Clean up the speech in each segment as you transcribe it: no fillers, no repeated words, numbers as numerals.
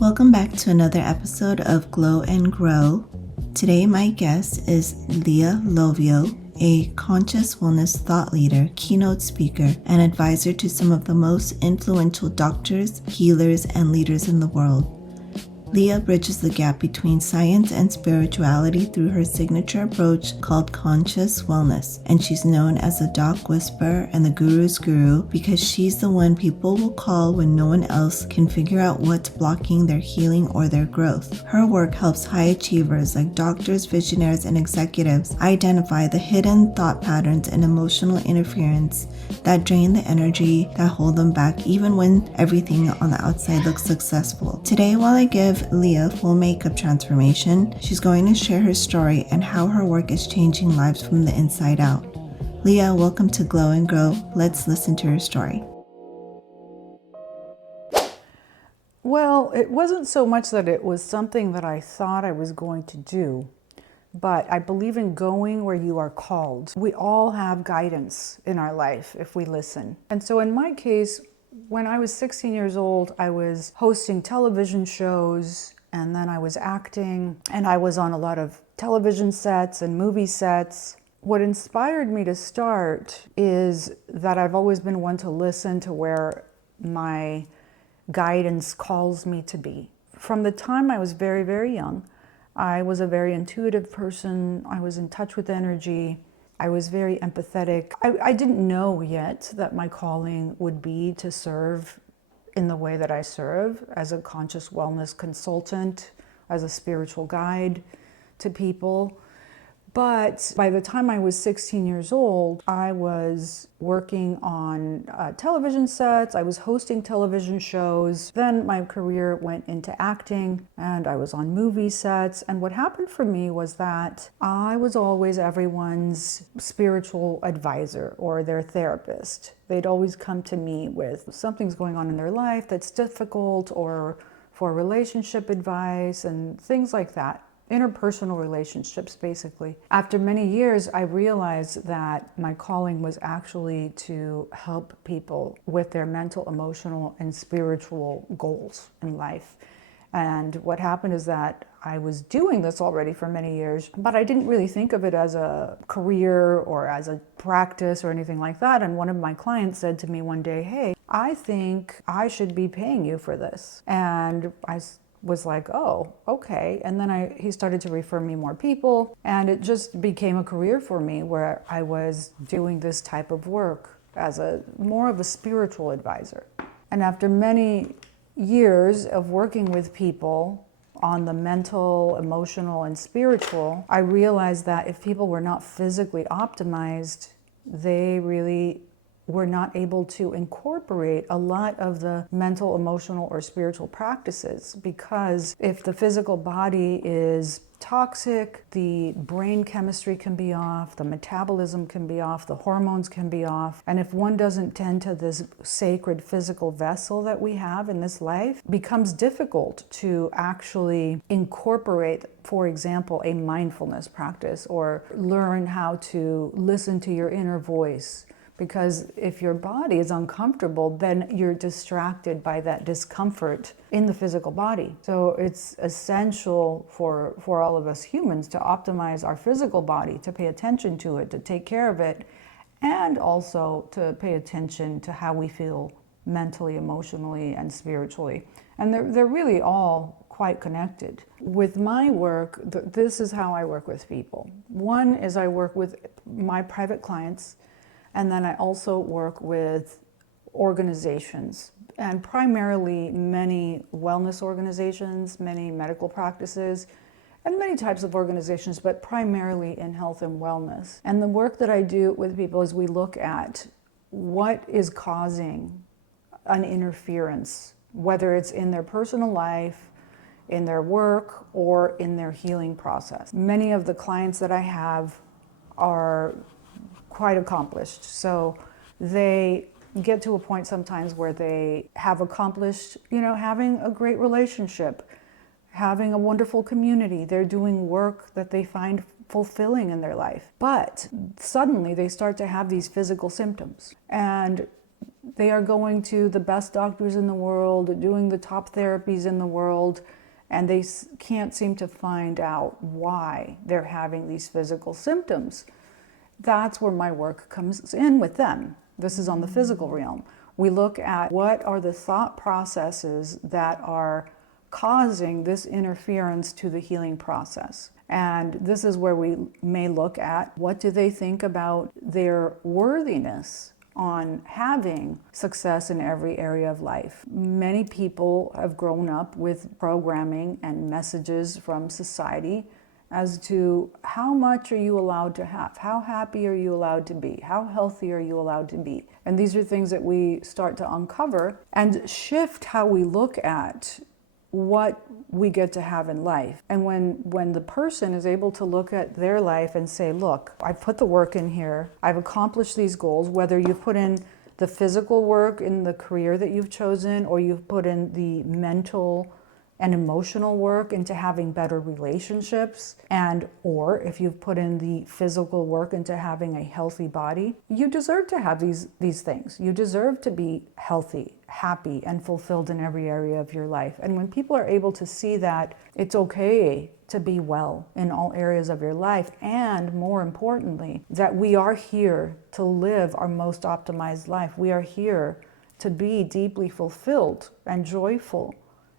Welcome back to another episode of Glow and Grow. Today my guest is Lea Llovio, a conscious wellness thought leader, keynote speaker, and advisor to some of the most influential doctors, healers, and leaders in the world. Lea bridges the gap between science and spirituality through her signature approach called conscious wellness, and she's known as the doc whisperer and the guru's guru because she's the one people will call when no one else can figure out what's blocking their healing or their growth. Her work helps high achievers like doctors, visionaries, and executives identify the hidden thought patterns and emotional interference that drain the energy that hold them back even when everything on the outside looks successful. Today, while I give Lea full makeup transformation, she's going to share her story and how her work is changing lives from the inside out. Lea, welcome to Glow and Grow. Let's listen to her story. Well, it wasn't so much that it was something that I thought I was going to do, but I believe in going where you are called. We all have guidance in our life if we listen. And so in my case, when I was 16 years old, I was hosting television shows, and then I was acting, and I was on a lot of television sets and movie sets. What inspired me to start is that I've always been one to listen to where my guidance calls me to be. From the time I was very, very young, I was a very intuitive person. I was in touch with energy. I was very empathetic. I didn't know yet that my calling would be to serve in the way that I serve as a conscious wellness consultant, as a spiritual guide to people. But by the time I was 16 years old, I was working on television sets, I was hosting television shows. Then my career went into acting, and I was on movie sets. And what happened for me was that I was always everyone's spiritual advisor or their therapist. They'd always come to me with something's going on in their life that's difficult, or for relationship advice and things like that. Interpersonal relationships, basically. After many years, I realized that my calling was actually to help people with their mental, emotional, and spiritual goals in life. And what happened is that I was doing this already for many years, but I didn't really think of it as a career or as a practice or anything like that. And one of my clients said to me one day, "Hey, I think I should be paying you for this." And I was like, oh, okay. And then he started to refer me more people, and it just became a career for me where I was doing this type of work as more of a spiritual advisor. And after many years of working with people on the mental, emotional, and spiritual, I realized that if people were not physically optimized, they really were not able to incorporate a lot of the mental, emotional, or spiritual practices, because if the physical body is toxic, the brain chemistry can be off, the metabolism can be off, the hormones can be off. And if one doesn't tend to this sacred physical vessel that we have in this life, it becomes difficult to actually incorporate, for example, a mindfulness practice, or learn how to listen to your inner voice. Because if your body is uncomfortable, then you're distracted by that discomfort in the physical body. So it's essential for all of us humans to optimize our physical body, to pay attention to it, to take care of it, and also to pay attention to how we feel mentally, emotionally, and spiritually. And they're really all quite connected. With my work, this is how I work with people. One is I work with my private clients, and then I also work with organizations, and primarily many wellness organizations, many medical practices, and many types of organizations, but primarily in health and wellness. And the work that I do with people is we look at what is causing an interference, whether it's in their personal life, in their work, or in their healing process. Many of the clients that I have are quite accomplished. So they get to a point sometimes where they have accomplished, having a great relationship, having a wonderful community. They're doing work that they find fulfilling in their life. But suddenly they start to have these physical symptoms. And They are going to the best doctors in the world, doing the top therapies in the world, and they can't seem to find out why they're having these physical symptoms. That's where my work comes in with them. This is on the physical realm. We look at what are the thought processes that are causing this interference to the healing process. And this is where we may look at what do they think about their worthiness on having success in every area of life. Many people have grown up with programming and messages from society as to how much are you allowed to have, how happy are you allowed to be, how healthy are you allowed to be. And these are things that we start to uncover and shift how we look at what we get to have in life. And when the person is able to look at their life and say, look, I've put the work in here, I've accomplished these goals, whether you've put in the physical work in the career that you've chosen, or you've put in the mental and emotional work into having better relationships, and or if you've put in the physical work into having a healthy body, you deserve to have these things. You deserve to be healthy, happy, and fulfilled in every area of your life. And when people are able to see that it's okay to be well in all areas of your life, and more importantly, that we are here to live our most optimized life. We are here to be deeply fulfilled and joyful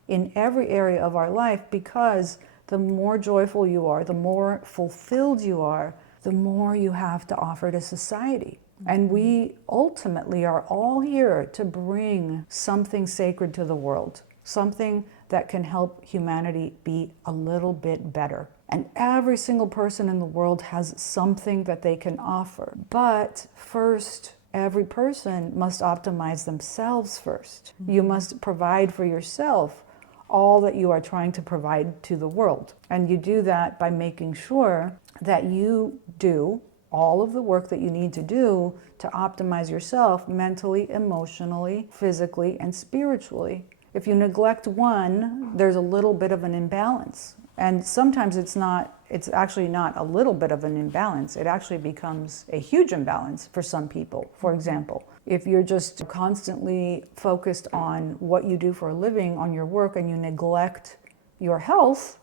in every area of our life, because the more joyful you are, the more fulfilled you are, the more you have to offer to society. And we ultimately are all here to bring something sacred to the world, something that can help humanity be a little bit better. And every single person in the world has something that they can offer. But first, every person must optimize themselves first. You must provide for yourself all that you are trying to provide to the world. And you do that by making sure that you do all of the work that you need to do to optimize yourself mentally, emotionally, physically, and spiritually. If you neglect one, there's a little bit of an imbalance. And sometimes it's actually not a little bit of an imbalance. It actually becomes a huge imbalance for some people. For example, if you're just constantly focused on what you do for a living, on your work, and you neglect your health,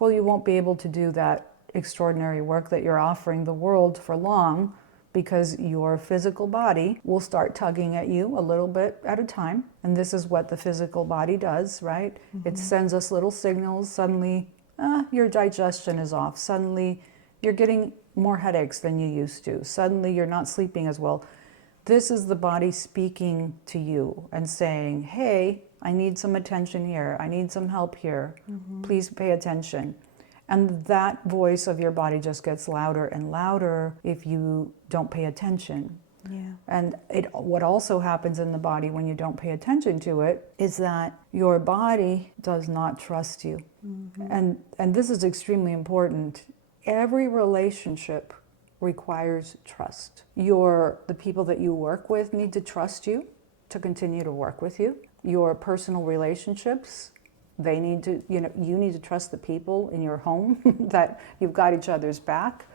well, you won't be able to do that extraordinary work that you're offering the world for long, because your physical body will start tugging at you a little bit at a time. And this is what the physical body does, right? It sends us little signals. Suddenly, your digestion is off. Suddenly, you're getting more headaches than you used to. Suddenly, you're not sleeping as well. This is the body speaking to you and saying, hey, I need some attention here. I need some help here. Please pay attention. And that voice of your body just gets louder and louder if you don't pay attention. Yeah. And what also happens in the body when you don't pay attention to it is that your body does not trust you. And this is extremely important. Every relationship requires trust. The people that you work with need to trust you to continue to work with you. Your personal relationships, they need to, you need to trust the people in your home that you've got each other's back.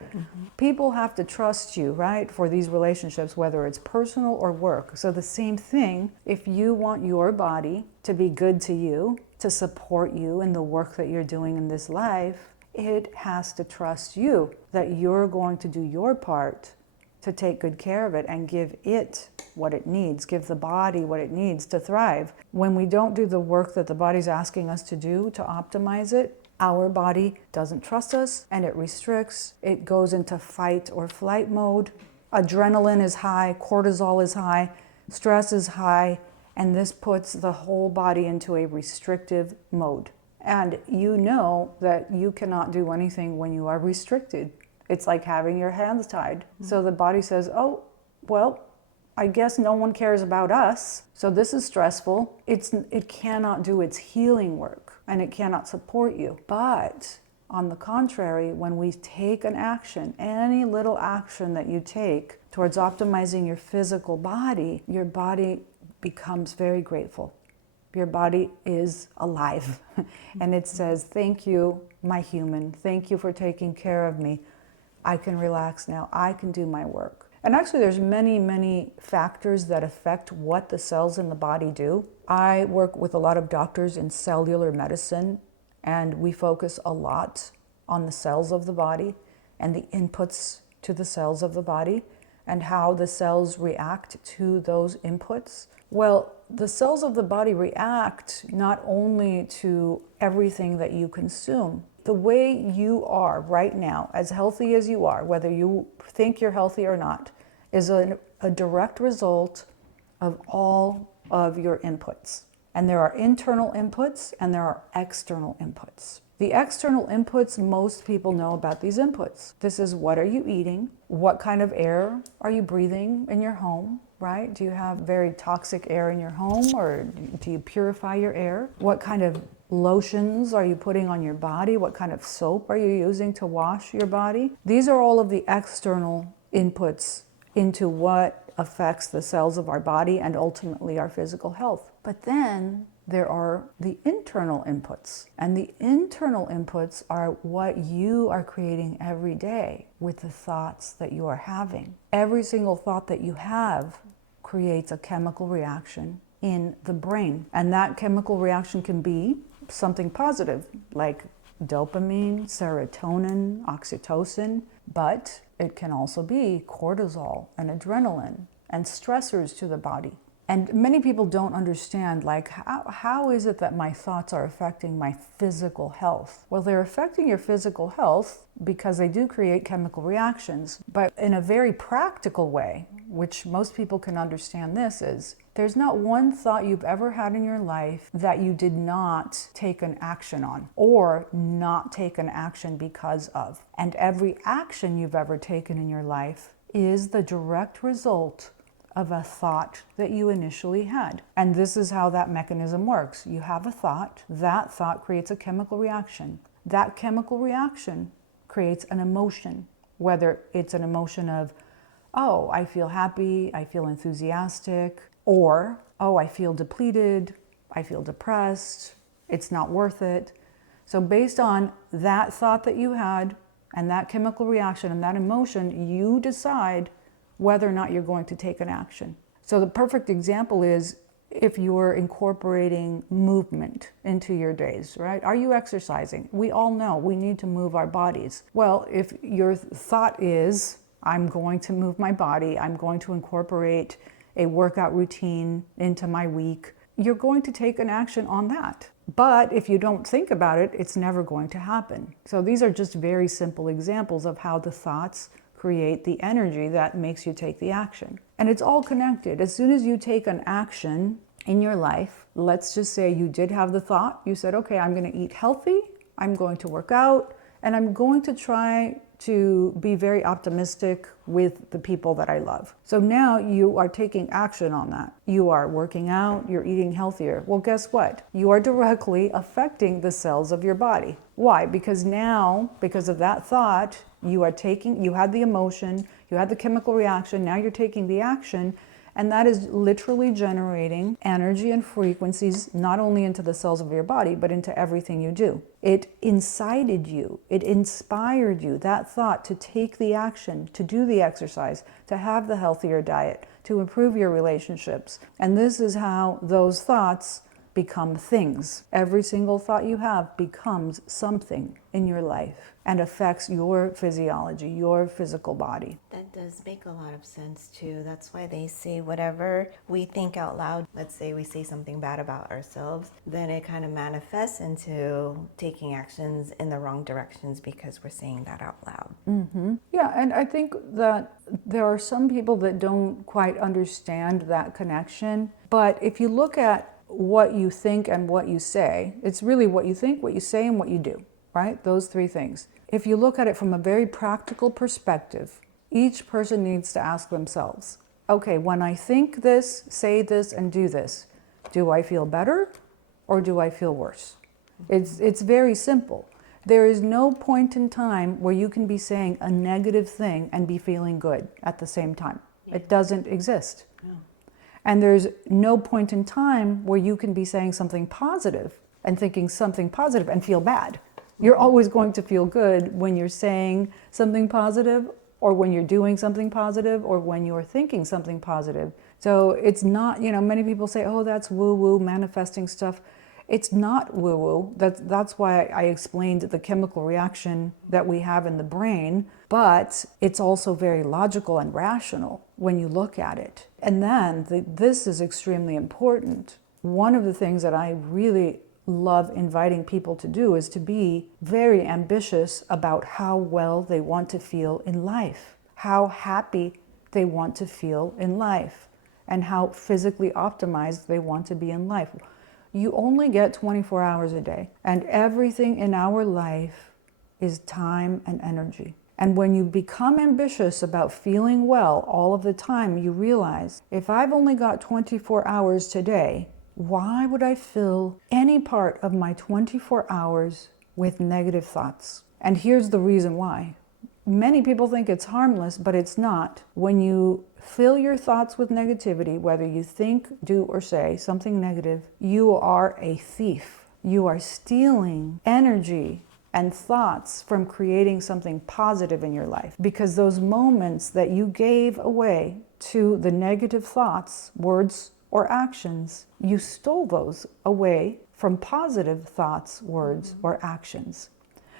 People have to trust you, right, for these relationships, whether it's personal or work. So the same thing, if you want your body to be good to you, to support you in the work that you're doing in this life, it has to trust you that you're going to do your part to take good care of it and give it what it needs, give the body what it needs to thrive. When we don't do the work that the body's asking us to do to optimize it, our body doesn't trust us and it restricts. It goes into fight or flight mode. Adrenaline is high, cortisol is high, stress is high, and this puts the whole body into a restrictive mode. And you know that you cannot do anything when you are restricted. It's like having your hands tied. So the body says, oh, well, I guess no one cares about us. So this is stressful. It cannot do its healing work and it cannot support you. But on the contrary, when we take an action, any little action that you take towards optimizing your physical body, your body becomes very grateful. Your body is alive. And it says, thank you, my human. Thank you for taking care of me. I can relax now. I can do my work. And actually there's many factors that affect what the cells in the body do. I work with a lot of doctors in cellular medicine, and we focus a lot on the cells of the body and the inputs to the cells of the body and how the cells react to those inputs. Well, the cells of the body react not only to everything that you consume. The way you are right now, as healthy as you are, whether you think you're healthy or not, is a direct result of all of your inputs. And there are internal inputs and there are external inputs. The external inputs, most people know about these inputs. This is, what are you eating? What kind of air are you breathing in your home, right? Do you have very toxic air in your home, or do you purify your air? What kind of lotions are you putting on your body? What kind of soap are you using to wash your body? These are all of the external inputs into what affects the cells of our body and ultimately our physical health. But then there are the internal inputs, and the internal inputs are what you are creating every day with the thoughts that you are having. Every single thought that you have creates a chemical reaction in the brain, and that chemical reaction can be something positive like dopamine, serotonin, oxytocin, but it can also be cortisol and adrenaline and stressors to the body. And many people don't understand, like, how is it that my thoughts are affecting my physical health? Well, they're affecting your physical health because they do create chemical reactions. But in a very practical way, which most people can understand this, is there's not one thought you've ever had in your life that you did not take an action on or not take an action because of. And every action you've ever taken in your life is the direct result of a thought that you initially had. And this is how that mechanism works. You have a thought, that thought creates a chemical reaction. That chemical reaction creates an emotion, whether it's an emotion of, oh, I feel happy, I feel enthusiastic, or, oh, I feel depleted, I feel depressed, it's not worth it. So based on that thought that you had and that chemical reaction and that emotion, you decide whether or not you're going to take an action. So the perfect example is if you're incorporating movement into your days, right? Are you exercising? We all know we need to move our bodies. Well, if your thought is, I'm going to move my body, I'm going to incorporate a workout routine into my week, you're going to take an action on that. But if you don't think about it, it's never going to happen. So these are just very simple examples of how the thoughts create the energy that makes you take the action. And it's all connected. As soon as you take an action in your life, let's just say you did have the thought, you said, okay, I'm going to eat healthy, I'm going to work out, and I'm going to try to be very optimistic with the people that I love. So now you are taking action on that. You are working out, you're eating healthier. Well, guess what? You are directly affecting the cells of your body. Why? Because now, because of that thought, you had the emotion, you had the chemical reaction, now you're taking the action, and that is literally generating energy and frequencies not only into the cells of your body, but into everything you do. It incited you, it inspired you, that thought, to take the action, to do the exercise, to have the healthier diet, to improve your relationships. And this is how those thoughts become things. Every single thought you have becomes something in your life and affects your physiology, your physical body. That does make a lot of sense too. That's why they say whatever we think out loud, let's say we say something bad about ourselves, then it kind of manifests into taking actions in the wrong directions because we're saying that out loud. Mm-hmm. Yeah, and I think that there are some people that don't quite understand that connection. But if you look at what you think and what you say, it's really what you think, what you say, and what you do, right? Those three things. If you look at it from a very practical perspective, each person needs to ask themselves, okay, when I think this, say this, and do this, do I feel better or do I feel worse? It's very simple. There is no point in time where you can be saying a negative thing and be feeling good at the same time. Yeah. It doesn't exist. No. And there's no point in time where you can be saying something positive and thinking something positive and feel bad. You're always going to feel good when you're saying something positive or when you're doing something positive, or when you're thinking something positive. So it's not, many people say, oh, that's woo-woo, manifesting stuff. It's not woo-woo. That's why I explained the chemical reaction that we have in the brain, but it's also very logical and rational when you look at it. And then this is extremely important. One of the things that I really love inviting people to do is to be very ambitious about how well they want to feel in life, how happy they want to feel in life, and how physically optimized they want to be in life. You only get 24 hours a day, and everything in our life is time and energy. And when you become ambitious about feeling well all of the time, you realize, if I've only got 24 hours today, why would I fill any part of my 24 hours with negative thoughts? And here's the reason why. Many people think it's harmless, but it's not. When you fill your thoughts with negativity, whether you think, do, or say something negative, you are a thief. You are stealing energy and thoughts from creating something positive in your life. Because those moments that you gave away to the negative thoughts, words, or actions, you stole those away from positive thoughts, words, or actions.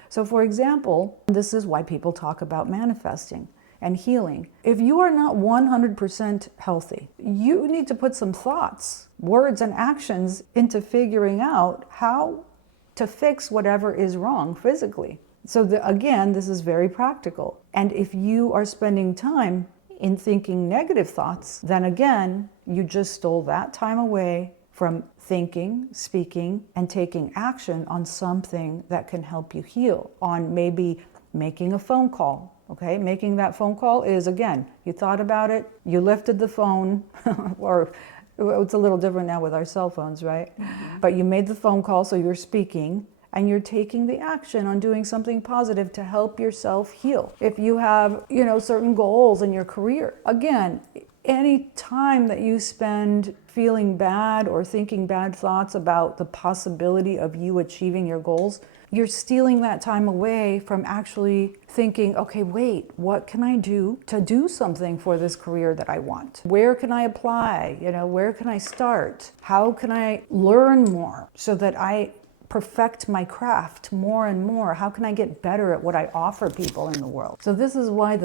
So for example, this is why people talk about manifesting and healing. If you are not 100% healthy, you need to put some thoughts, words, and actions into figuring out how to fix whatever is wrong physically. So again, this is very practical. And if you are spending time in thinking negative thoughts, then again, you just stole that time away from thinking, speaking, and taking action on something that can help you heal, on maybe making a phone call. Okay, making that phone call is, again, you thought about it, you lifted the phone, or it's a little different now with our cell phones, right? Mm-hmm. But you made the phone call, so you're speaking, and you're taking the action on doing something positive to help yourself heal. If you have, certain goals in your career, again, any time that you spend feeling bad or thinking bad thoughts about the possibility of you achieving your goals, you're stealing that time away from actually thinking, okay, wait, what can I do to do something for this career that I want? Where can I apply? Where can I start? How can I learn more so that I perfect my craft more and more? How can I get better at what I offer people in the world? So this is why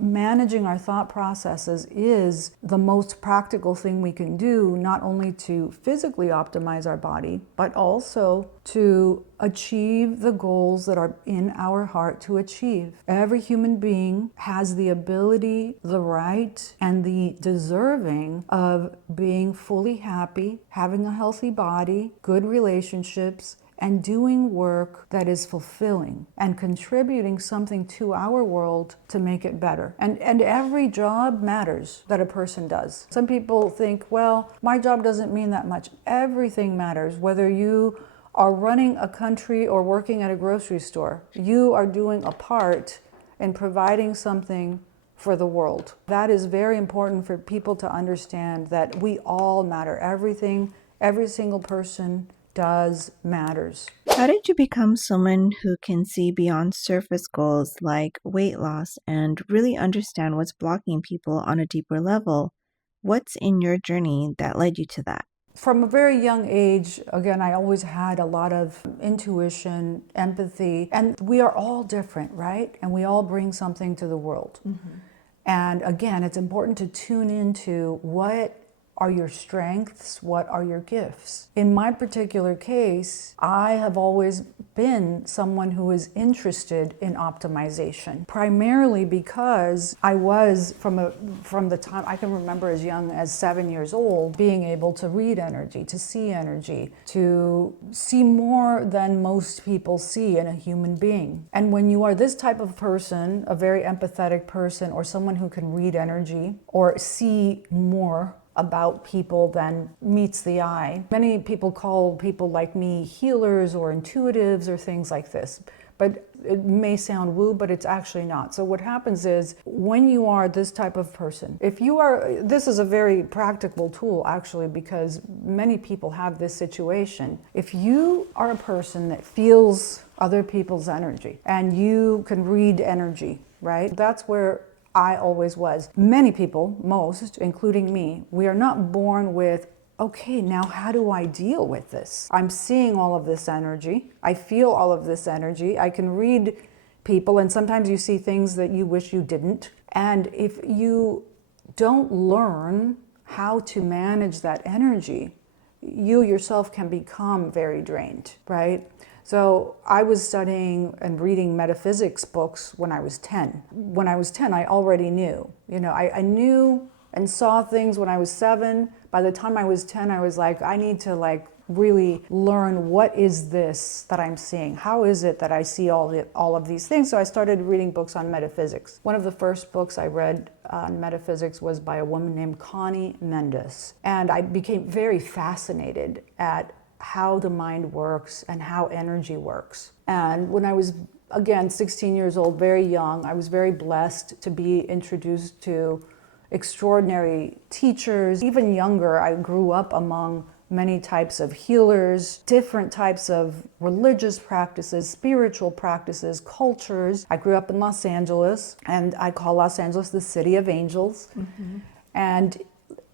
managing our thought processes is the most practical thing we can do, not only to physically optimize our body, but also to achieve the goals that are in our heart to achieve. Every human being has the ability, the right, and the deserving of being fully happy, having a healthy body, good relationships, and doing work that is fulfilling and contributing something to our world to make it better. And every job matters that a person does. Some people think, well, my job doesn't mean that much. Everything matters. Whether you are running a country or working at a grocery store, you are doing a part in providing something for the world. That is very important for people to understand, that we all matter. Everything, every single person matters. How did you become someone who can see beyond surface goals like weight loss and really understand what's blocking people on a deeper level? What's in your journey that led you to that? From a very young age, again, I always had a lot of intuition, empathy, and we are all different, right? And we all bring something to the world. Mm-hmm. And again, it's important to tune into what are your strengths, what are your gifts. In my particular case, I have always been someone who is interested in optimization, primarily because I was, from the time I can remember as young as 7 years old, being able to read energy, to see more than most people see in a human being. And when you are this type of person, a very empathetic person, or someone who can read energy or see more about people than meets the eye. Many people call people like me healers or intuitives or things like this, but it may sound woo, but it's actually not. So what happens is, when you are this type of person, this is a very practical tool actually, because many people have this situation. If you are a person that feels other people's energy and you can read energy, right? That's where I always was. Many people, most, including me, we are not born with, okay, now how do I deal with this? I'm seeing all of this energy. I feel all of this energy. I can read people, and sometimes you see things that you wish you didn't. And if you don't learn how to manage that energy, you yourself can become very drained, right? So I was studying and reading metaphysics books when I was 10. When I was 10, I already knew. I knew and saw things when I was 7. By the time I was 10, I was like, I need to really learn, what is this that I'm seeing? How is it that I see all of these things? So I started reading books on metaphysics. One of the first books I read on metaphysics was by a woman named Connie Mendes. And I became very fascinated at how the mind works and how energy works. And when I was, again, 16 years old, very young, I was very blessed to be introduced to extraordinary teachers. Even younger, I grew up among many types of healers, different types of religious practices, spiritual practices, cultures. I grew up in Los Angeles, and I call Los Angeles the city of angels. Mm-hmm. And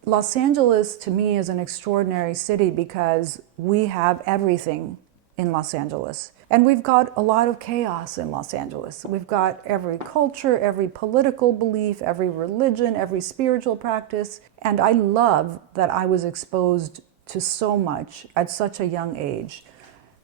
Los Angeles, to me, is an extraordinary city because we have everything in Los Angeles. And we've got a lot of chaos in Los Angeles. We've got every culture, every political belief, every religion, every spiritual practice. And I love that I was exposed to so much at such a young age.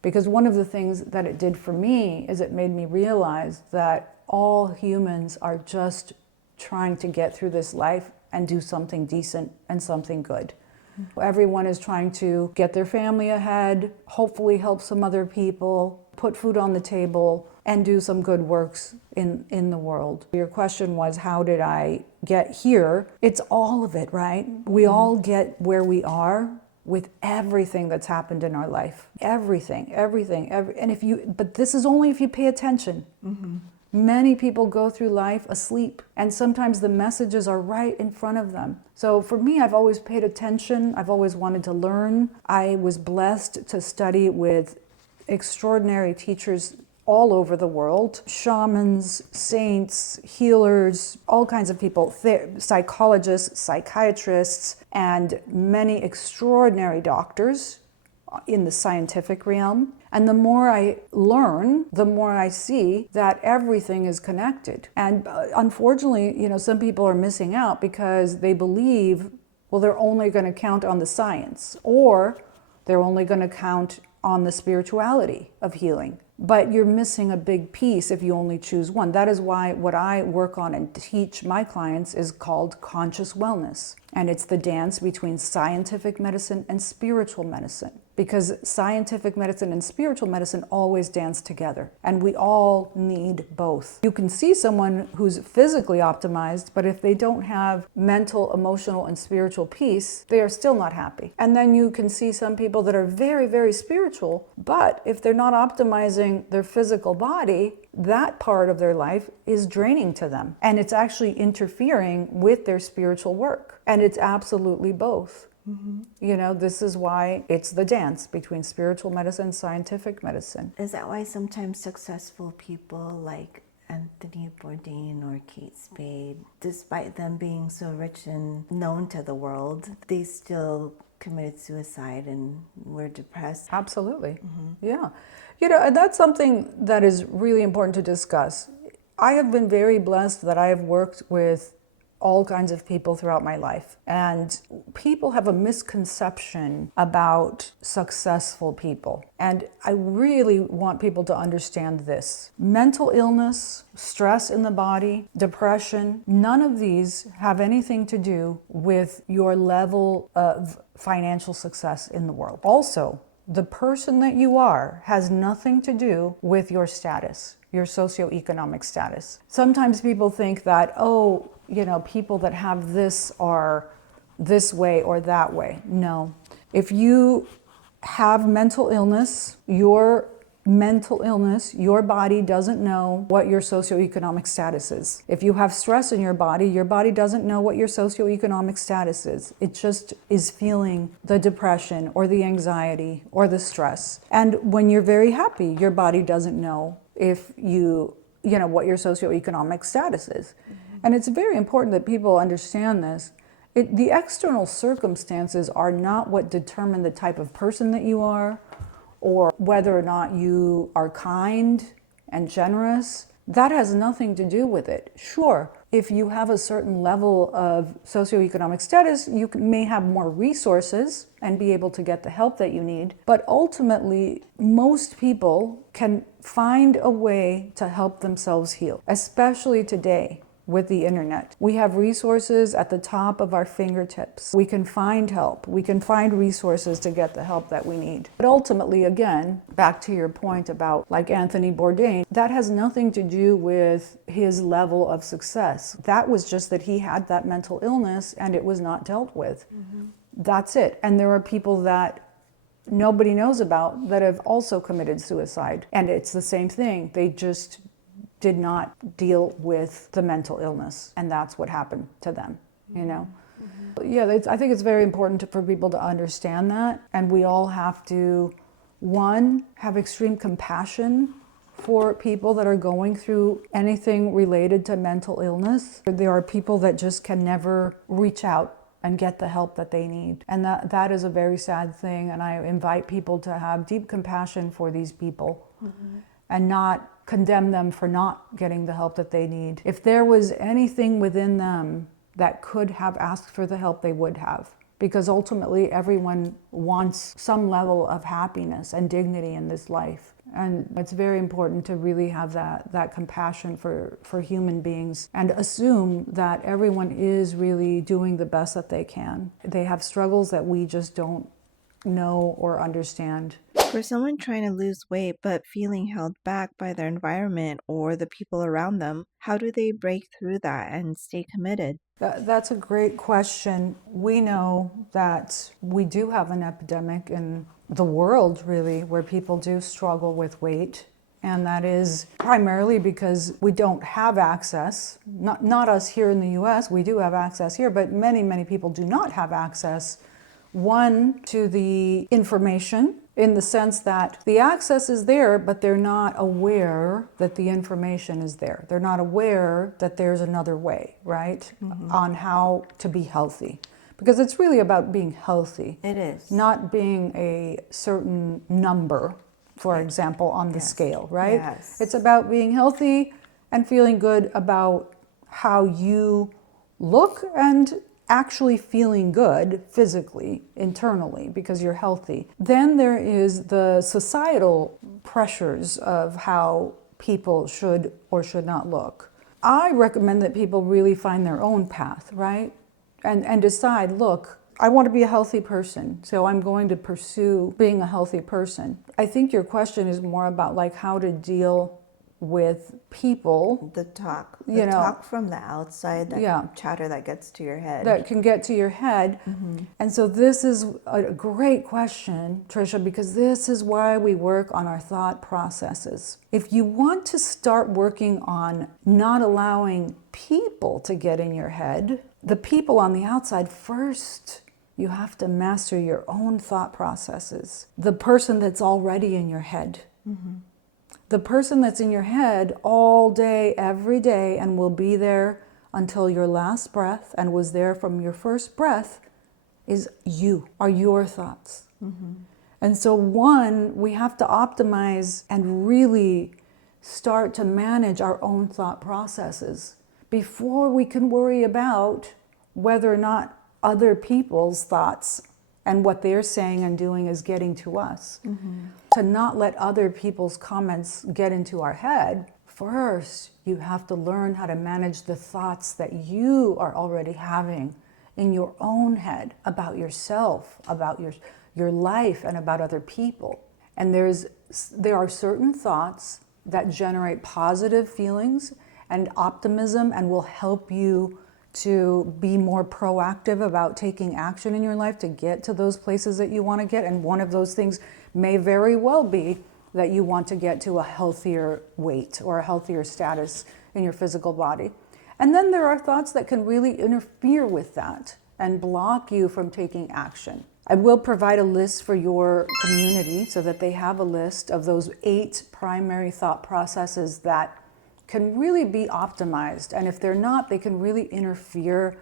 Because one of the things that it did for me is it made me realize that all humans are just trying to get through this life and do something decent and something good. Mm-hmm. Everyone is trying to get their family ahead, hopefully help some other people, put food on the table, and do some good works in the world. Your question was, how did I get here? It's all of it, right? We all get where we are with everything that's happened in our life. Everything. But this is only if you pay attention. Mm-hmm. Many people go through life asleep, and sometimes the messages are right in front of them. So for me, I've always paid attention. I've always wanted to learn. I was blessed to study with extraordinary teachers all over the world, shamans, saints, healers, all kinds of people, psychologists, psychiatrists, and many extraordinary doctors in the scientific realm. And the more I learn, the more I see that everything is connected. And unfortunately, some people are missing out because they believe, well, they're only going to count on the science, or they're only going to count on the spirituality of healing. But you're missing a big piece if you only choose one. That is why what I work on and teach my clients is called conscious wellness. And it's the dance between scientific medicine and spiritual medicine. Because scientific medicine and spiritual medicine always dance together. And we all need both. You can see someone who's physically optimized, but if they don't have mental, emotional, and spiritual peace, they are still not happy. And then you can see some people that are very, very spiritual, but if they're not optimizing their physical body, that part of their life is draining to them. And it's actually interfering with their spiritual work. And it's absolutely both. Mm-hmm. This is why it's the dance between spiritual medicine and scientific medicine. Is that why sometimes successful people like Anthony Bourdain or Kate Spade, despite them being so rich and known to the world, they still committed suicide and were depressed? Absolutely. Mm-hmm. Yeah. That's something that is really important to discuss. I have been very blessed that I have worked with all kinds of people throughout my life. And people have a misconception about successful people. And I really want people to understand this. Mental illness, stress in the body, depression, none of these have anything to do with your level of financial success in the world. Also, the person that you are has nothing to do with your status, your socioeconomic status. Sometimes people think that, people that have this are this way or that way. No. If you have mental illness, your body doesn't know what your socioeconomic status is. If you have stress in your body doesn't know what your socioeconomic status is. It just is feeling the depression or the anxiety or the stress. And when you're very happy, your body doesn't know if you what your socioeconomic status is. And it's very important that people understand this. The external circumstances are not what determine the type of person that you are, or whether or not you are kind and generous. That has nothing to do with it. Sure, if you have a certain level of socioeconomic status, you may have more resources and be able to get the help that you need. But ultimately, most people can find a way to help themselves heal, especially today. With the internet, we have resources at the top of our fingertips. We can find help. We can find resources to get the help that we need. But ultimately, again, back to your point about like Anthony Bourdain, that has nothing to do with his level of success. That was just that he had that mental illness and it was not dealt with. That's it. And there are people that nobody knows about that have also committed suicide. And it's the same thing. They just did not deal with the mental illness, and that's what happened to them, Yeah, I think it's very important for people to understand that, and we all have to, one, have extreme compassion for people that are going through anything related to mental illness. There are people that just can never reach out and get the help that they need, and that is a very sad thing, and I invite people to have deep compassion for these people and not condemn them for not getting the help that they need. If there was anything within them that could have asked for the help, they would have. Because ultimately, everyone wants some level of happiness and dignity in this life. And it's very important to really have that compassion for human beings and assume that everyone is really doing the best that they can. They have struggles that we just don't know or understand. For someone trying to lose weight but feeling held back by their environment or the people around them, how do they break through that and stay committed? That's a great question. We know that we do have an epidemic in the world, really, where people do struggle with weight. And that is primarily because we don't have access, not us here in the US, we do have access here, but many, many people do not have access, one, to the information, in the sense that the access is there, but they're not aware that the information is there. They're not aware that there's another way, right? On how to be healthy. Because it's really about being healthy. It is. Not being a certain number, for example, on the scale, right? Yes. It's about being healthy and feeling good about how you look and actually feeling good physically, internally, because you're healthy. Then there is the societal pressures of how people should or should not look. I recommend that people really find their own path, right? And decide, look, I want to be a healthy person, so I'm going to pursue being a healthy person. I think your question is more about like how to deal with people. The talk from the outside, that chatter that gets to your head. That can get to your head. And so this is a great question, Tricia, because this is why we work on our thought processes. If you want to start working on not allowing people to get in your head, the people on the outside first, you have to master your own thought processes. The person that's already in your head. The person that's in your head all day, every day, and will be there until your last breath and was there from your first breath is you, are your thoughts. And so one, we have to optimize and really start to manage our own thought processes before we can worry about whether or not other people's thoughts and what they're saying and doing is getting to us. To not let other people's comments get into our head, first you have to learn how to manage the thoughts that you are already having in your own head about yourself, about your life, and about other people. And there are certain thoughts that generate positive feelings and optimism and will help you to be more proactive about taking action in your life to get to those places that you want to get. And one of those things may very well be that you want to get to a healthier weight or a healthier status in your physical body. And then there are thoughts that can really interfere with that and block you from taking action. I will provide a list for your community so that they have a list of those 8 primary thought processes that can really be optimized. And if they're not, they can really interfere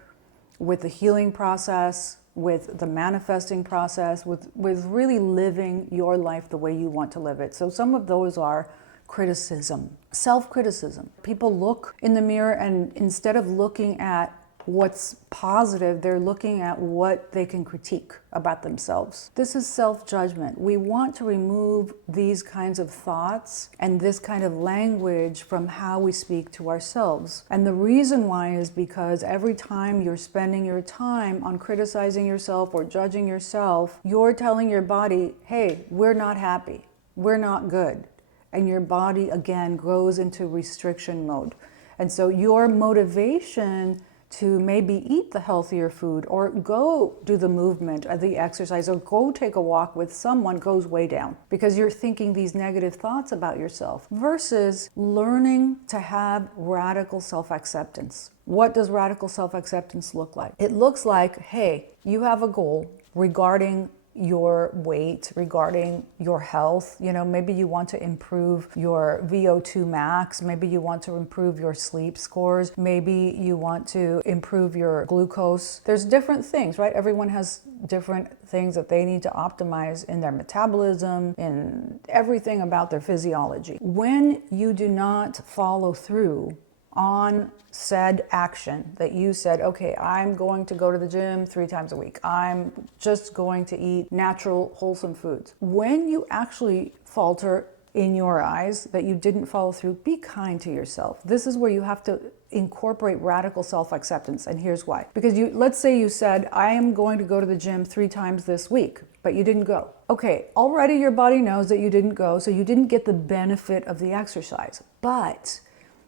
with the healing process, with the manifesting process, with really living your life the way you want to live it. So some of those are criticism, self-criticism. People look in the mirror and instead of looking at what's positive, they're looking at what they can critique about themselves. This is self-judgment. We want to remove these kinds of thoughts and this kind of language from how we speak to ourselves. And the reason why is because every time you're spending your time on criticizing yourself or judging yourself, you're telling your body, hey, we're not happy, we're not good. And your body again goes into restriction mode. And so your motivation to maybe eat the healthier food or go do the movement or the exercise or go take a walk with someone goes way down because you're thinking these negative thoughts about yourself versus learning to have radical self-acceptance. What does radical self-acceptance look like? It looks like, hey, you have a goal regarding your weight, regarding your health. You know, maybe you want to improve your VO2 max, maybe you want to improve your sleep scores, maybe you want to improve your glucose. There's different things, right? Everyone has different things that they need to optimize in their metabolism, in everything about their physiology. When you do not follow through on said action that you said, okay, I'm going to go to the gym 3 times a week. I'm just going to eat natural, wholesome foods. When you actually falter in your eyes that you didn't follow through, be kind to yourself. This is where you have to incorporate radical self-acceptance. And here's why. Because let's say you said, I am going to go to the gym 3 times this week, but you didn't go. Okay, already your body knows that you didn't go, so you didn't get the benefit of the exercise. But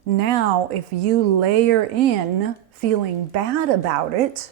now, if you layer in feeling bad about it,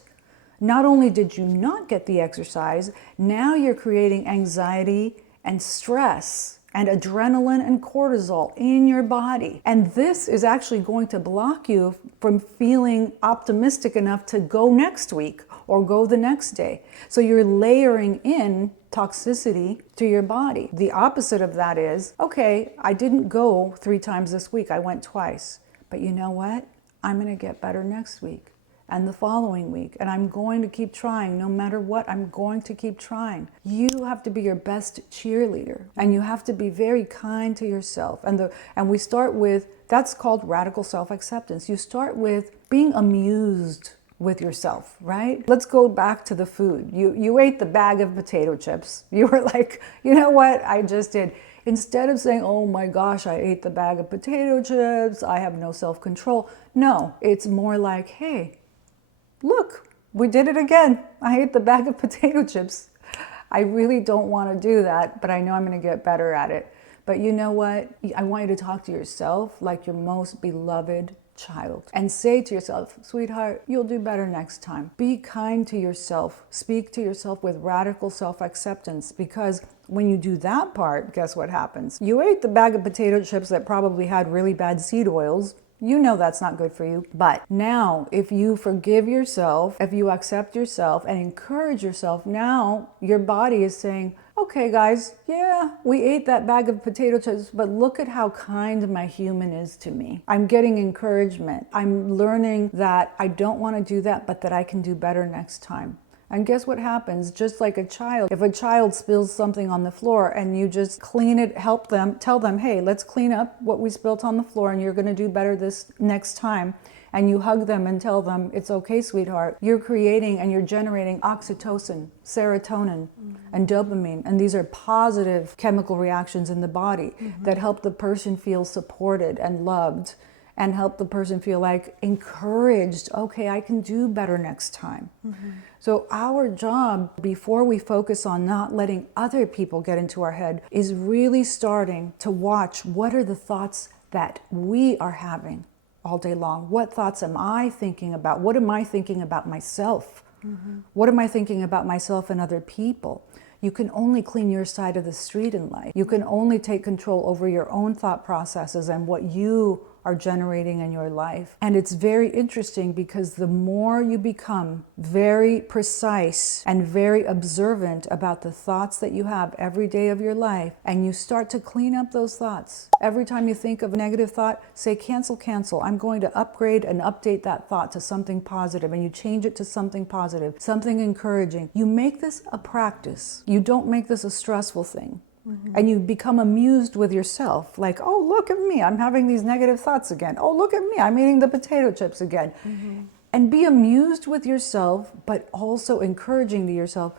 not only did you not get the exercise, now you're creating anxiety and stress and adrenaline and cortisol in your body. And this is actually going to block you from feeling optimistic enough to go next week or go the next day. So you're layering in toxicity to your body. The opposite of that is, okay, I didn't go 3 times this week, I went twice. But you know what? I'm gonna get better next week and the following week. And I'm going to keep trying. No matter what, I'm going to keep trying. You have to be your best cheerleader. And you have to be very kind to yourself. And we start with, that's called radical self-acceptance. You start with being amused with yourself, right? Let's go back to the food. You ate the bag of potato chips. You were like, you know what I just did? Instead of saying, oh my gosh, I ate the bag of potato chips, I have no self-control. No, it's more like, hey, look, we did it again. I ate the bag of potato chips. I really don't want to do that, but I know I'm going to get better at it. But you know what? I want you to talk to yourself like your most beloved child and say to yourself, sweetheart, you'll do better next time. Be kind to yourself. Speak to yourself with radical self-acceptance, because when you do that part, guess what happens? You ate the bag of potato chips that probably had really bad seed oils. You know that's not good for you. But now, if you forgive yourself, if you accept yourself and encourage yourself, now your body is saying, okay, guys, yeah, we ate that bag of potato chips, but look at how kind my human is to me. I'm getting encouragement. I'm learning that I don't want to do that, but that I can do better next time. And guess what happens? Just like a child, if a child spills something on the floor and you just clean it, help them, tell them, hey, let's clean up what we spilled on the floor and you're going to do better this next time. And you hug them and tell them, it's okay, sweetheart. You're creating and you're generating oxytocin, serotonin, and dopamine. And these are positive chemical reactions in the body that help the person feel supported and loved and help the person feel like encouraged. Okay, I can do better next time. So our job, before we focus on not letting other people get into our head, is really starting to watch what are the thoughts that we are having all day long. What thoughts am I thinking about? What am I thinking about myself? What am I thinking about myself and other people? You can only clean your side of the street in life. You can only take control over your own thought processes and what you are generating in your life. And it's very interesting because the more you become very precise and very observant about the thoughts that you have every day of your life, and you start to clean up those thoughts. Every time you think of a negative thought, say cancel, cancel. I'm going to upgrade and update that thought to something positive, and you change it to something positive, something encouraging. You make this a practice. You don't make this a stressful thing. And you become amused with yourself, like, oh, look at me, I'm having these negative thoughts again. Oh, look at me, I'm eating the potato chips again. And be amused with yourself, but also encouraging to yourself.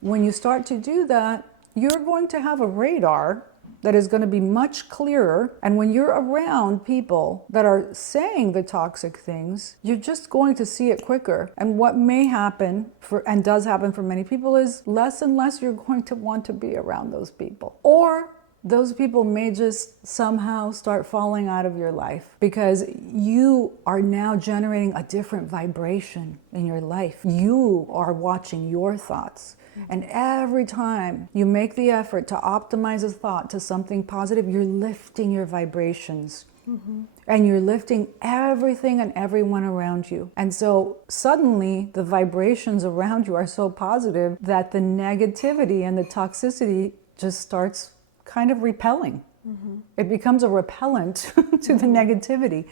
When you start to do that, you're going to have a radar that is going to be much clearer. And when you're around people that are saying the toxic things, you're just going to see it quicker. And what may happen and does happen for many people is less and less you're going to want to be around those people. Or those people may just somehow start falling out of your life because you are now generating a different vibration in your life. You are watching your thoughts. And every time you make the effort to optimize a thought to something positive, you're lifting your vibrations. And you're lifting everything and everyone around you. And so suddenly the vibrations around you are so positive that the negativity and the toxicity just starts kind of repelling. It becomes a repellent to the negativity.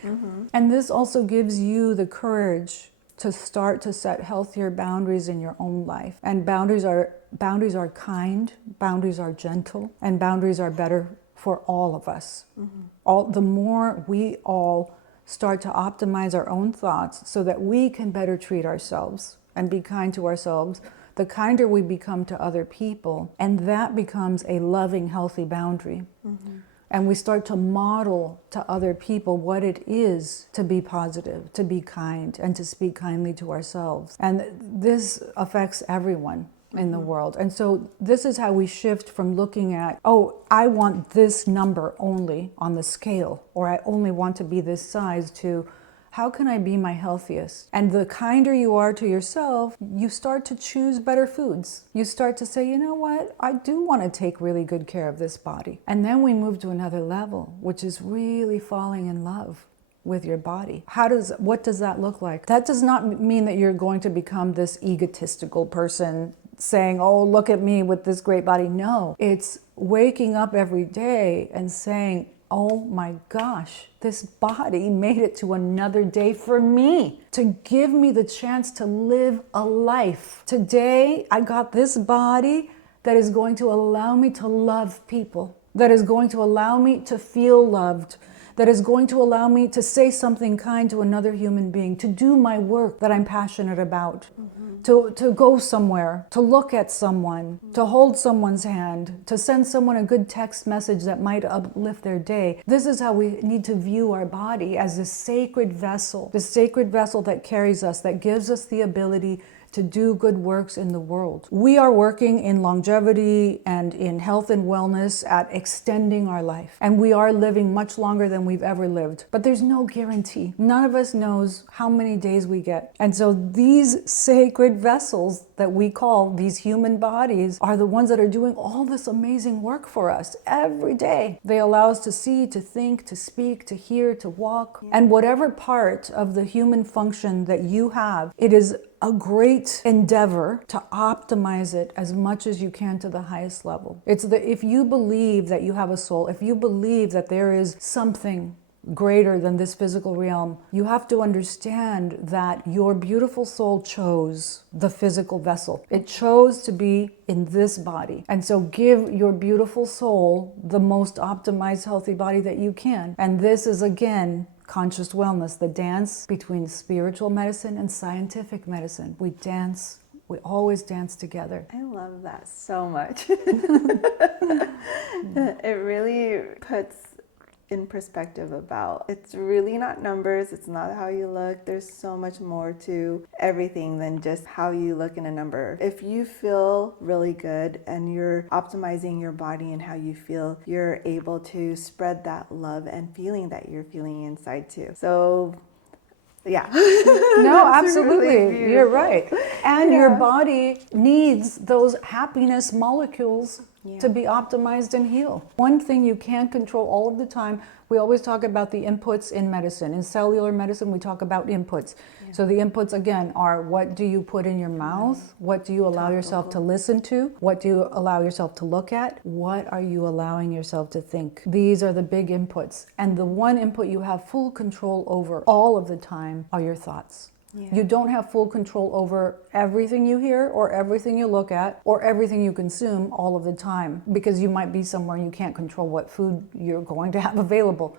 And this also gives you the courage to start to set healthier boundaries in your own life. And boundaries are kind, boundaries are gentle, and boundaries are better for all of us. The more we all start to optimize our own thoughts so that we can better treat ourselves and be kind to ourselves, the kinder we become to other people, and that becomes a loving, healthy boundary. And we start to model to other people what it is to be positive, to be kind, and to speak kindly to ourselves. And this affects everyone in the world. And so this is how we shift from looking at, oh, I want this number only on the scale, or I only want to be this size, to how can I be my healthiest? And the kinder you are to yourself, you start to choose better foods. You start to say, you know what? I do want to take really good care of this body. And then we move to another level, which is really falling in love with your body. What does that look like? That does not mean that you're going to become this egotistical person saying, oh, look at me with this great body. No, it's waking up every day and saying, oh my gosh, this body made it to another day for me, to give me the chance to live a life. Today, I got this body that is going to allow me to love people, that is going to allow me to feel loved, that is going to allow me to say something kind to another human being, to do my work that I'm passionate about, to go somewhere, to look at someone, to hold someone's hand, to send someone a good text message that might uplift their day. This is how we need to view our body, as a sacred vessel that carries us, that gives us the ability to do good works in the world. We are working in longevity and in health and wellness at extending our life. And we are living much longer than we've ever lived. But there's no guarantee. None of us knows how many days we get. And so these sacred vessels that we call these human bodies are the ones that are doing all this amazing work for us every day. They allow us to see, to think, to speak, to hear, to walk. And whatever part of the human function that you have, it is a great endeavor to optimize it as much as you can to the highest level. If you believe that you have a soul, if you believe that there is something greater than this physical realm, you have to understand that your beautiful soul chose the physical vessel. It chose to be in this body. And so give your beautiful soul the most optimized, healthy body that you can. And this is, again, conscious wellness, the dance between spiritual medicine and scientific medicine. We always dance together. I love that so much. It really puts in perspective about, it's really not numbers, it's not how you look. There's so much more to everything than just how you look in a number. If you feel really good and you're optimizing your body and how you feel, you're able to spread that love and feeling that you're feeling inside too. So yeah. No, absolutely. Really you're right. And your body needs those happiness molecules to be optimized and heal. One thing you can't control all of the time, we always talk about the inputs in medicine. In cellular medicine, we talk about inputs. So the inputs, again, are what do you put in your mouth? What do you allow yourself to listen to? What do you allow yourself to look at? What are you allowing yourself to think? These are the big inputs. And the one input you have full control over all of the time are your thoughts. You don't have full control over everything you hear or everything you look at or everything you consume all of the time, because you might be somewhere and you can't control what food you're going to have available.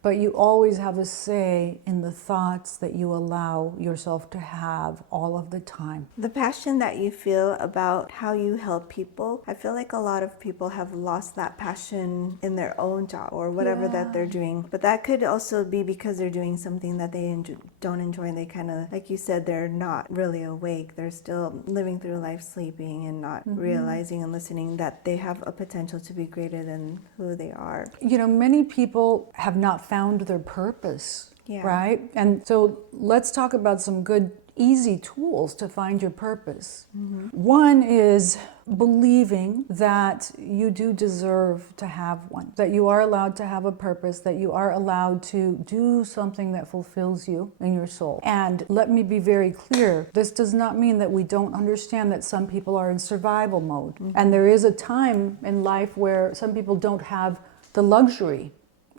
But you always have a say in the thoughts that you allow yourself to have all of the time. The passion that you feel about how you help people, I feel like a lot of people have lost that passion in their own job or whatever that they're doing. But that could also be because they're doing something that they don't enjoy. They kind of, like you said, they're not really awake. They're still living through life sleeping and not realizing and listening that they have a potential to be greater than who they are. You know, many people have not found their purpose, right? And so let's talk about some good, easy tools to find your purpose. One is believing that you do deserve to have one, that you are allowed to have a purpose, that you are allowed to do something that fulfills you in your soul. And let me be very clear, this does not mean that we don't understand that some people are in survival mode. And there is a time in life where some people don't have the luxury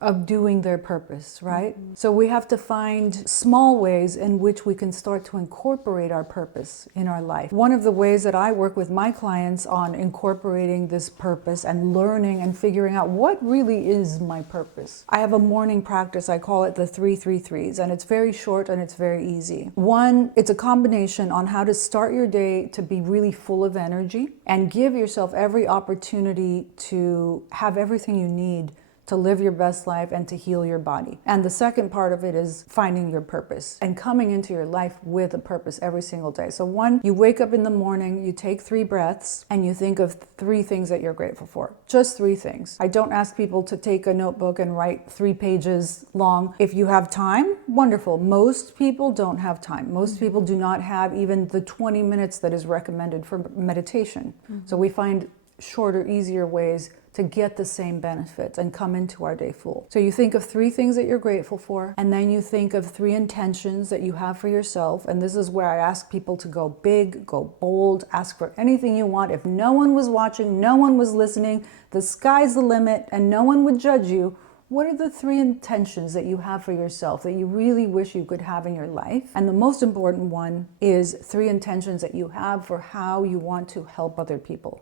of doing their purpose, right? So we have to find small ways in which we can start to incorporate our purpose in our life. One of the ways that I work with my clients on incorporating this purpose and learning and figuring out what really is my purpose. I have a morning practice, I call it the 3-3-3s, and it's very short and it's very easy. One, it's a combination on how to start your day to be really full of energy and give yourself every opportunity to have everything you need to live your best life and to heal your body. And the second part of it is finding your purpose and coming into your life with a purpose every single day. So one, you wake up in the morning, you take 3 breaths, and you think of 3 things that you're grateful for. Just 3 things. I don't ask people to take a notebook and write 3 pages long. If you have time, wonderful. Most people don't have time. Most people do not have even the 20 minutes that is recommended for meditation. So we find shorter, easier ways to get the same benefits and come into our day full. So you think of 3 things that you're grateful for, and then you think of 3 intentions that you have for yourself. And this is where I ask people to go big, go bold, ask for anything you want. If no one was watching, no one was listening, the sky's the limit, and no one would judge you, what are the 3 intentions that you have for yourself that you really wish you could have in your life? And the most important one is 3 intentions that you have for how you want to help other people.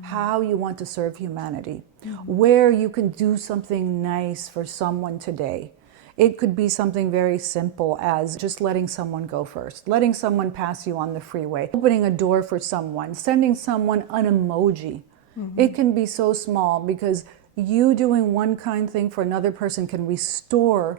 How you want to serve humanity, where you can do something nice for someone today. It could be something very simple as just letting someone go first, letting someone pass you on the freeway, opening a door for someone, sending someone an emoji. It can be so small because you doing one kind thing for another person can restore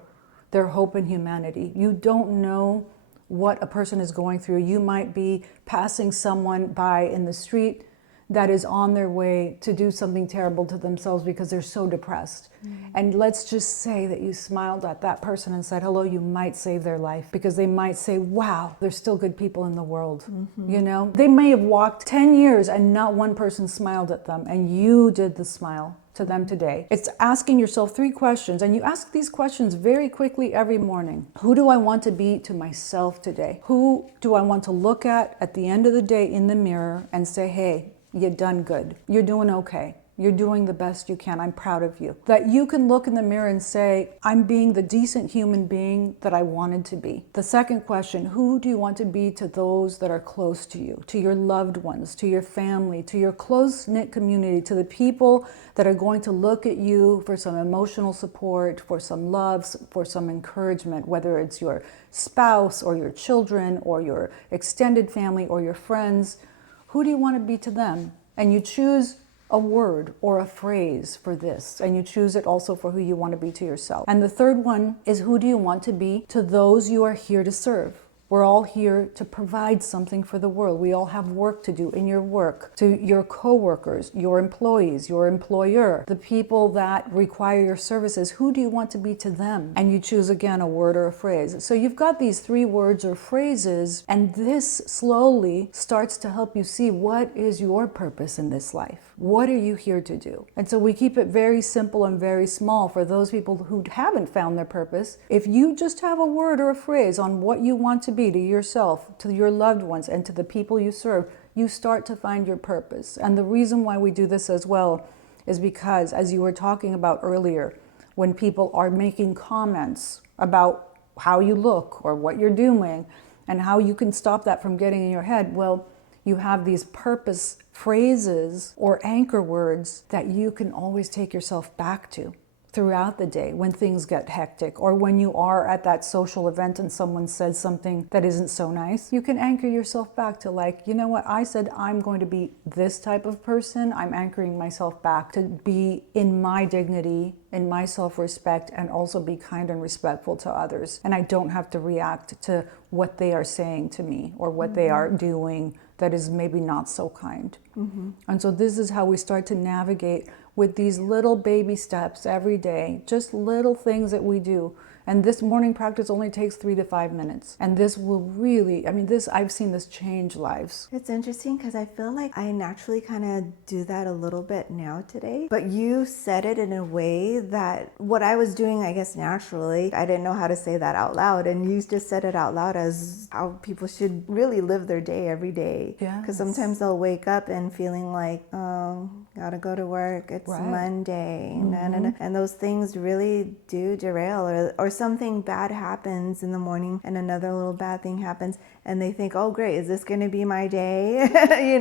their hope in humanity. You don't know what a person is going through. You might be passing someone by in the street that is on their way to do something terrible to themselves because they're so depressed. And let's just say that you smiled at that person and said hello, you might save their life, because they might say, wow, there's still good people in the world. You know, they may have walked 10 years and not one person smiled at them, and you did the smile to them today. It's asking yourself 3 questions, and you ask these questions very quickly every morning. Who do I want to be to myself today? Who do I want to look at the end of the day in the mirror and say, hey, you done good. You're doing okay. You're doing the best you can. I'm proud of you. That you can look in the mirror and say, I'm being the decent human being that I wanted to be. The second question, who do you want to be to those that are close to you, to your loved ones, to your family, to your close-knit community, to the people that are going to look at you for some emotional support, for some love, for some encouragement, whether it's your spouse or your children or your extended family or your friends. Who do you want to be to them? And you choose a word or a phrase for this, and you choose it also for who you want to be to yourself. And the third one is, who do you want to be to those you are here to serve? We're all here to provide something for the world. We all have work to do in your work, to your coworkers, your employees, your employer, the people that require your services. Who do you want to be to them? And you choose again a word or a phrase. So you've got these 3 words or phrases, and this slowly starts to help you see what is your purpose in this life. What are you here to do? And so we keep it very simple and very small for those people who haven't found their purpose. If you just have a word or a phrase on what you want to be to yourself, to your loved ones, and to the people you serve, you start to find your purpose. And the reason why we do this as well is because, as you were talking about earlier, when people are making comments about how you look or what you're doing and how you can stop that from getting in your head, well, you have these purpose phrases or anchor words that you can always take yourself back to throughout the day when things get hectic, or when you are at that social event and someone says something that isn't so nice. You can anchor yourself back to, like, you know what, I said I'm going to be this type of person. I'm anchoring myself back to be in my dignity, in my self-respect, and also be kind and respectful to others. And I don't have to react to what they are saying to me or what they are doing that is maybe not so kind. And so this is how we start to navigate with these little baby steps every day, just little things that we do. And this morning practice only takes 3 to 5 minutes. And this will really, I've seen this change lives. It's interesting because I feel like I naturally kind of do that a little bit now today. But you said it in a way that what I was doing, I guess, naturally, I didn't know how to say that out loud. And you just said it out loud as how people should really live their day every day. Yes. Because sometimes they'll wake up and feeling like, oh, gotta go to work. It's Monday. And those things really do derail, or something bad happens in the morning and another little bad thing happens and they think, oh great, is this going to be my day?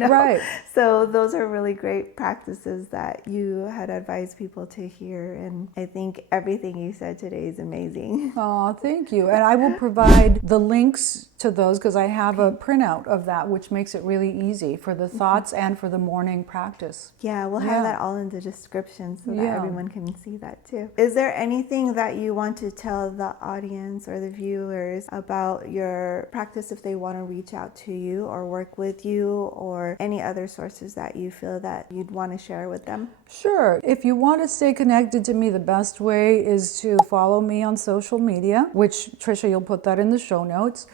Right. So those are really great practices that you had advised people to hear, and I think everything you said today is amazing. Oh, thank you. And I will provide the links to those because I have a printout of that, which makes it really easy for the thoughts and for the morning practice. Yeah, we'll have that all in the description so that everyone can see that too. Is there anything that you want to tell the audience or the viewers about your practice if they want to reach out to you or work with you, or any other sources that you feel that you'd want to share with them? Sure. If you want to stay connected to me, the best way is to follow me on social media, which Tricia, you'll put that in the show notes.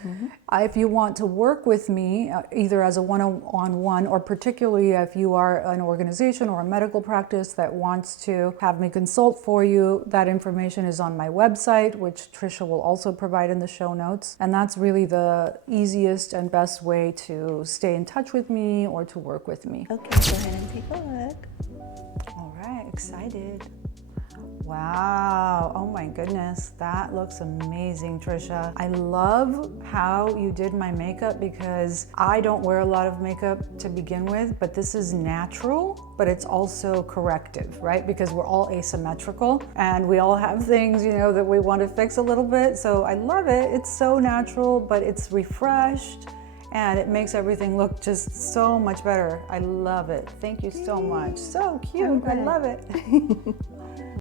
If you want to work with me, either as a one-on-one, or particularly if you are an organization or a medical practice that wants to have me consult for you, that information is on my website, which Tricia will also provide in the show notes. And that's really the easiest and best way to stay in touch with me or to work with me. Okay, go ahead and take a look. All right, excited. Wow, oh my goodness, that looks amazing, Tricia. I love how you did my makeup because I don't wear a lot of makeup to begin with, but this is natural, but it's also corrective, right? Because we're all asymmetrical and we all have things, that we want to fix a little bit. So I love it. It's so natural, but it's refreshed and it makes everything look just so much better. I love it. Thank you so much. So cute. I love it.